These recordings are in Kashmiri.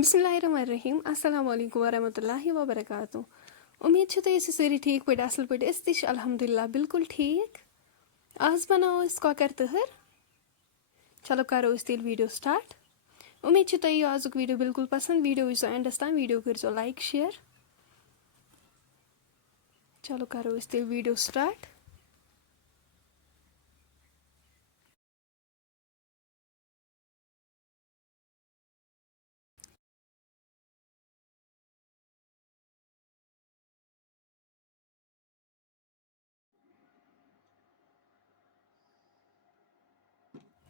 बिस्मिल्लाहिर्रहमानिर्रहीम अस्सलाम वालेकुम वरहमतुल्लाहि वबरकातुहू। उम्मीद छ तुम सारी ठीक पे असल पे अल्हम्दुलिल्लाह बिल्कुल ठीक। आज बनाओ कॉकर तहर। चलो करो तेल वीडियो स्टार्ट। उम्मीद छ तुम आजुक वीडियो बिल्कुल पसंद। वीडियो वो एंडस तान वीडियो कर लाइक शेयर। चलो करो तेल वीडियो स्टार्ट।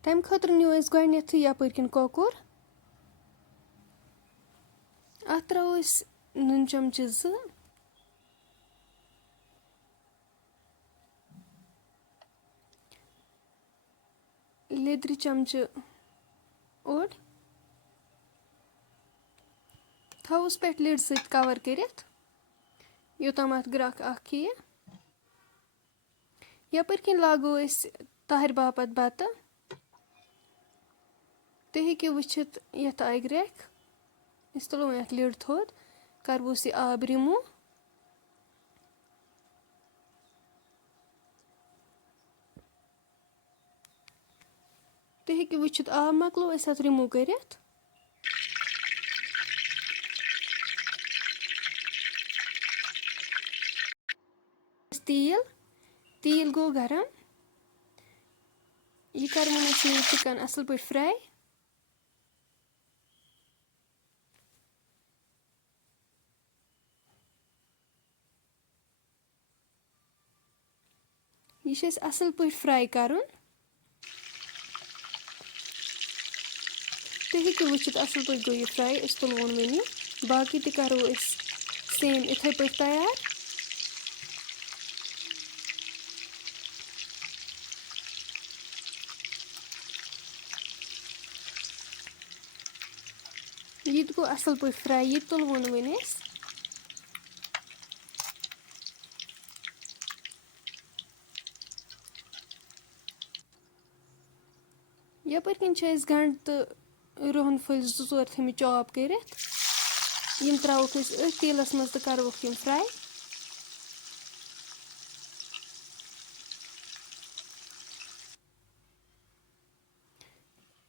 तम खतर न्यू गोथ यप कोकुर अत त्रो नून चमचे लेद्र चमचे ओड थोस पे लिड सत कवर कर योतम अत ग्राख यह यपर किन लागो ताहर बापत बत तुम हेको वुचित यथ आय ग्रेख तुलो यथ लिड थोद करवोस यह आब रिमूव। तुम हेको वुचित आब मकलो अत रिमूव कर तेल तेल गो गरम यह कर चिकन असल पे फ्राई। यह असल पे फ्राई कर तुम हेको वुचित असल पे गो यह फ्राई तुलवन वन बाकी तो करो सेम इथे पे तैयार। यह गो असल पे फ्राई यह तुलवन वन यपर किन गंड तो रोहन फल जोर थम चॉप कर त्रोक तेलस मज तो करोक फ्राई।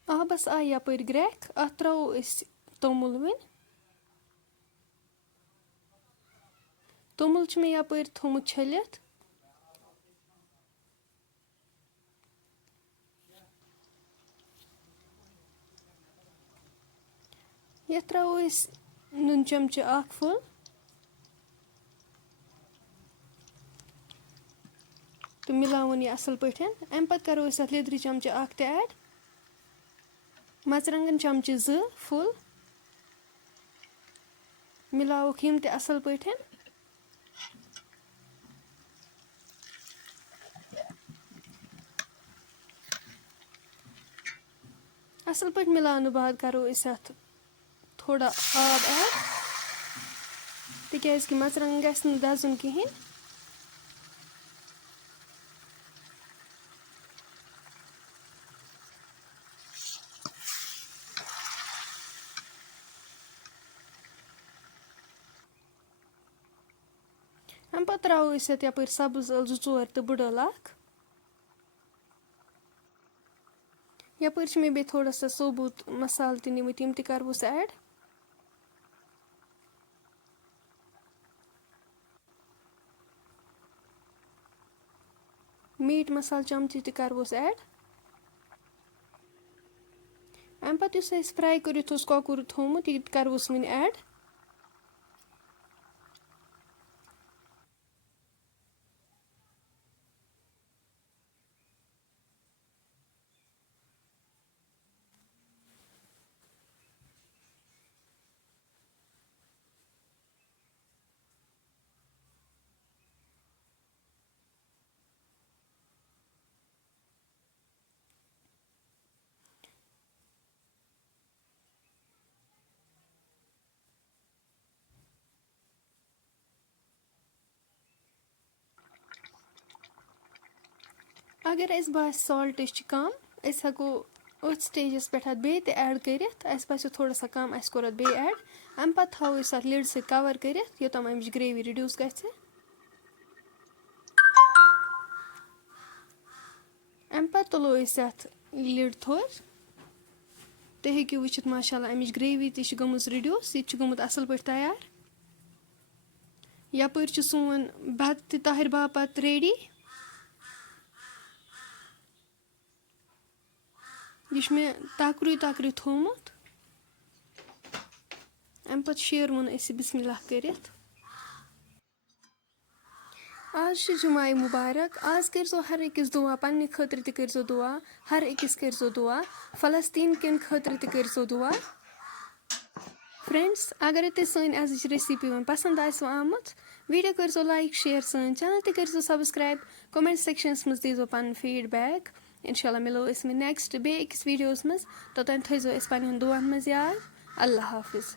आबस आय यपर ग्रेख अत त्रो तोमुल वन तोमुल मे यपर थोमुत छलित यह त्रो नून चमचे फुल तो मिलावन यह असल पे अम पत करो अत लेद्र चमचे ऐड मरचंगन चमचे फुल मिलावक यम असल पे असल पे मिलाने बाद करो अत थोड़ा आब ऐड तिक मरचंगन गि दजन कहें। अम पे त्रो यपर सब्ज ٲl 2-4 तो बड़ ٲl 1 यपर मे बे थोड़ा सा सबूत मसाल निमुत यम करवोस ऐड मीट मसाल चमचे करवोस ऐड अम पे फ्राई कर कॉकुर थोमुत यह करवोस वन ऐड। अगर बास सॉल्ट कम हेको أتھۍ سٹیجَس پٮ۪ٹھ اَتھ بیٚیہِ تہِ ایڈ کٔرِتھ اَسہِ باسیو تھوڑا سا کَم اَسہِ کوٚر اَتھ بیٚیہِ ایڈ اَمہِ پَتہٕ تھاوو أسۍ اَتھ لِڈ سۭتۍ کَوَر کٔرِتھ یوٚتام اَمِچ گرٛیوی رِڈیوٗس گژھِ اَمہِ پَتہٕ تُلو أسۍ اَتھ لِڈ تھوٚد تُہۍ ہیٚکِو وٕچھِتھ ماشاء اللہ اَمِچ گرٛیوی تہِ چھِ گٔمٕژ رِڈیوٗس یہِ تہِ چھُ گوٚمُت اَصٕل پٲٹھۍ تیار یَپٲرۍ چھُ سون بَتہٕ تہِ طاہِر باپت ریڈی یہِ چھُ مےٚ تَکرُے تھوٚومُت اَمہِ پَتہٕ شیرہون أسۍ یہِ بِسمہِ اللہ کٔرِتھ آز چھُ جُمعہ مُبارک آز کٔرۍزیو ہر أکِس دُعا پنٛنہِ خٲطرٕ تہِ کٔرۍزیو دُعا ہر أکِس کٔرۍزیو دُعا فلسطیٖن کٮ۪ن خٲطرٕ تہِ کٔرۍزیو دُعا فرٛٮ۪نٛڈٕس اگرے تۄہہِ سٲنۍ أزِچ ریسِپی وۄنۍ پَسنٛد آسِوٕ آمٕژ ویٖڈیو کٔرۍزیو لایک شِیَر سٲنۍ چَنَل تہِ کٔرۍزیو سبسکرایب کومٮ۪نٛٹ سٮ۪کشَنَس منٛز دیٖزیو پَنُن فیٖڈبیک اِنشاء اللہ مِلو أسۍ وۄنۍ نٮ۪کسٹ بیٚیہِ أکِس ویٖڈیوَس منٛز توٚتام تھٲیزیو أسۍ پنٛنٮ۪ن دُعاہَن منٛز یاد اللہ حافِظ